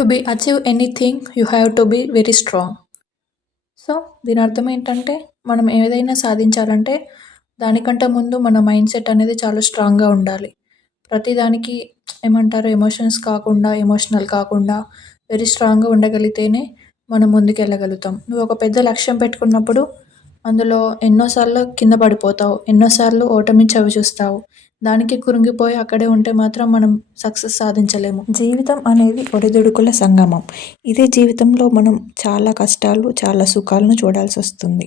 To be achieve anything you have to be very strong. So దీని అర్థం ఏంటంటే మనం ఏదైనా సాధించాలంటే దానికంటే ముందు మన మైండ్ సెట్ అనేది చాలా స్ట్రాంగ్గా ఉండాలి. ప్రతిదానికి ఏమంటారు ఎమోషనల్ కాకుండా వెరీ స్ట్రాంగ్గా ఉండగలిగితేనే మనం ముందుకెళ్ళగలుగుతాం. నువ్వు ఒక పెద్ద లక్ష్యం పెట్టుకున్నప్పుడు అందులో ఎన్నోసార్లు కింద పడిపోతావు, ఎన్నోసార్లు ఓటమి చవి చూస్తావు. దానికి కృంగిపోయి అక్కడే ఉంటే మాత్రం మనం సక్సెస్ సాధించలేము. జీవితం అనేది ఒడిదుడుకుల సంగమం. ఇదే జీవితంలో మనం చాలా కష్టాలు, చాలా సుఖాలను చూడాల్సి వస్తుంది.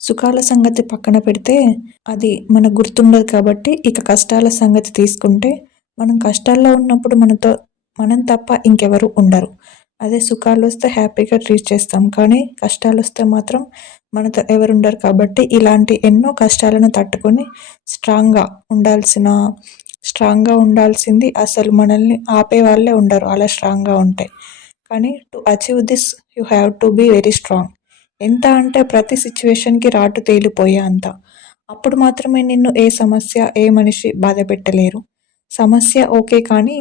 సుఖాల సంగతి పక్కన పెడితే అది మనకు గుర్తుండదు కాబట్టి ఇక కష్టాల సంగతి తీసుకుంటే మనం కష్టాల్లో ఉన్నప్పుడు మనం తప్ప ఇంకెవరు ఉండరు. అదే సుఖాలు వస్తే హ్యాపీగా ట్రీట్ చేస్తాం, కానీ కష్టాలు వస్తే మాత్రం మనతో ఎవరుండరు. కాబట్టి ఇలాంటి ఎన్నో కష్టాలను తట్టుకొని స్ట్రాంగ్గా ఉండాల్సింది అసలు మనల్ని ఆపే వాళ్ళే ఉండరు అలా స్ట్రాంగ్గా ఉంటే. కానీ to achieve this you have to be very strong. ఎంత అంటే ప్రతి సిచ్యువేషన్కి రాటు తేలిపోయే అంత. అప్పుడు మాత్రమే నిన్ను ఏ సమస్య, ఏ మనిషి బాధ పెట్టలేరు. సమస్య ఓకే, కానీ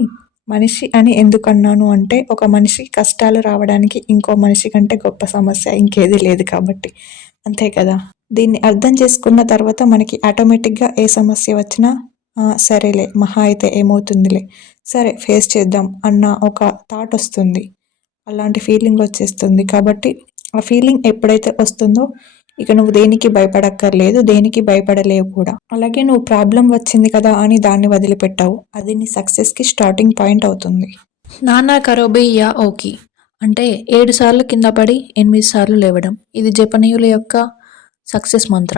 మనిషి అని ఎందుకన్నాను అంటే ఒక మనిషి కష్టాలు రావడానికి ఇంకో మనిషి కంటే గొప్ప సమస్య ఇంకేది లేదు కాబట్టి. అంతే కదా. దీన్ని అర్థం చేసుకున్న తర్వాత మనకి ఆటోమేటిక్గా ఏ సమస్య వచ్చినా సరేలే, మహా అయితే ఏమవుతుందిలే, సరే ఫేస్ చేద్దాం అన్న ఒక థాట్ వస్తుంది. అలాంటి ఫీలింగ్ వచ్చేస్తుంది. కాబట్టి ఆ ఫీలింగ్ ఎప్పుడైతే వస్తుందో ఇక నువ్వు దేనికి భయపడక్కర్లేదు, దేనికి భయపడలేవు కూడా. అలాగే నువ్వు ప్రాబ్లం వచ్చింది కదా అని దాన్ని వదిలిపెట్టావు, అది నీ సక్సెస్కి స్టార్టింగ్ పాయింట్ అవుతుంది. నానా కరోబే యా ఓకి అంటే 7 సార్లు కింద పడి 8 సార్లు లేవడం. ఇది జపనీయుల యొక్క సక్సెస్ మంత్ర.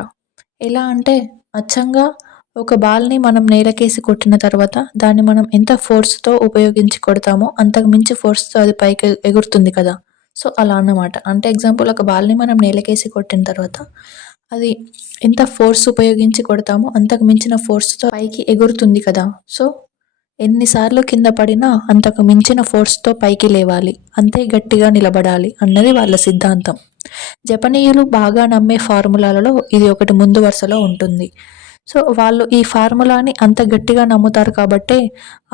ఎలా అంటే అచ్చంగా ఒక బాల్ని మనం నేలకేసి కొట్టిన తర్వాత దాన్ని మనం ఎంత ఫోర్స్తో ఉపయోగించి కొడతామో అంతకు మించి ఫోర్స్తో అది పైకి ఎగురుతుంది కదా. సో అలా అన్నమాట. అంటే ఎగ్జాంపుల్, ఒక బాల్ని మనం నేలకేసి కొట్టిన తర్వాత అది ఎంత ఫోర్స్ ఉపయోగించి కొడతామో అంతకు మించిన ఫోర్స్తో పైకి ఎగురుతుంది కదా. సో ఎన్నిసార్లు కింద పడినా అంతకు మించిన ఫోర్స్తో పైకి లేవాలి, అంతే గట్టిగా నిలబడాలి అన్నది వాళ్ళ సిద్ధాంతం. జపనీయులు బాగా నమ్మే ఫార్ములాలలో ఇది ఒకటి ముందు వరుసలో ఉంటుంది. సో వాళ్ళు ఈ ఫార్ములాని అంత గట్టిగా నమ్ముతారు కాబట్టే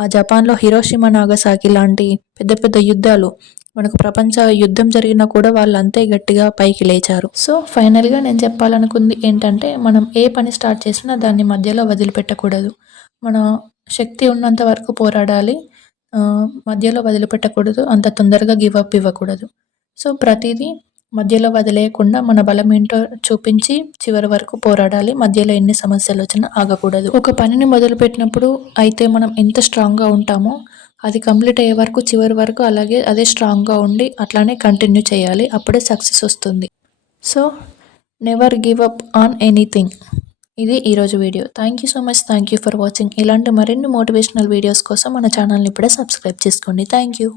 ఆ జపాన్లో హిరోషిమా నాగసాకి లాంటి పెద్ద పెద్ద యుద్ధాలు, మనకు ప్రపంచ యుద్ధం జరిగినా కూడా వాళ్ళు అంతే గట్టిగా పైకి లేచారు. సో ఫైనల్గా నేను చెప్పాలనుకుంది ఏంటంటే మనం ఏ పని స్టార్ట్ చేసినా దాన్ని మధ్యలో వదిలిపెట్టకూడదు. మన శక్తి ఉన్నంత వరకు పోరాడాలి, మధ్యలో వదిలిపెట్టకూడదు, అంత తొందరగా గివప్ ఇవ్వకూడదు. సో ప్రతిదీ మధ్యలో వదిలేయకుండా మన బలం ఏంటో చూపించి చివరి వరకు పోరాడాలి. మధ్యలో ఎన్ని సమస్యలు వచ్చినా ఆగకూడదు. ఒక పనిని మొదలుపెట్టినప్పుడు అయితే మనం ఎంత స్ట్రాంగ్గా ఉంటామో అది కంప్లీట్ అయ్యే వరకు చివరి వరకు అలాగే అదే స్ట్రాంగ్గా ఉండి అట్లానే కంటిన్యూ చేయాలి. అప్పుడే సక్సెస్ వస్తుంది. So never give up on anything. ఇది ఈరోజు video. Thank you so much. Thank you for watching. ఇలాంటి మరిన్ని మోటివేషనల్ వీడియోస్ కోసం మన ఛానల్ని ఇప్పుడే సబ్స్క్రైబ్ చేసుకోండి. Thank you.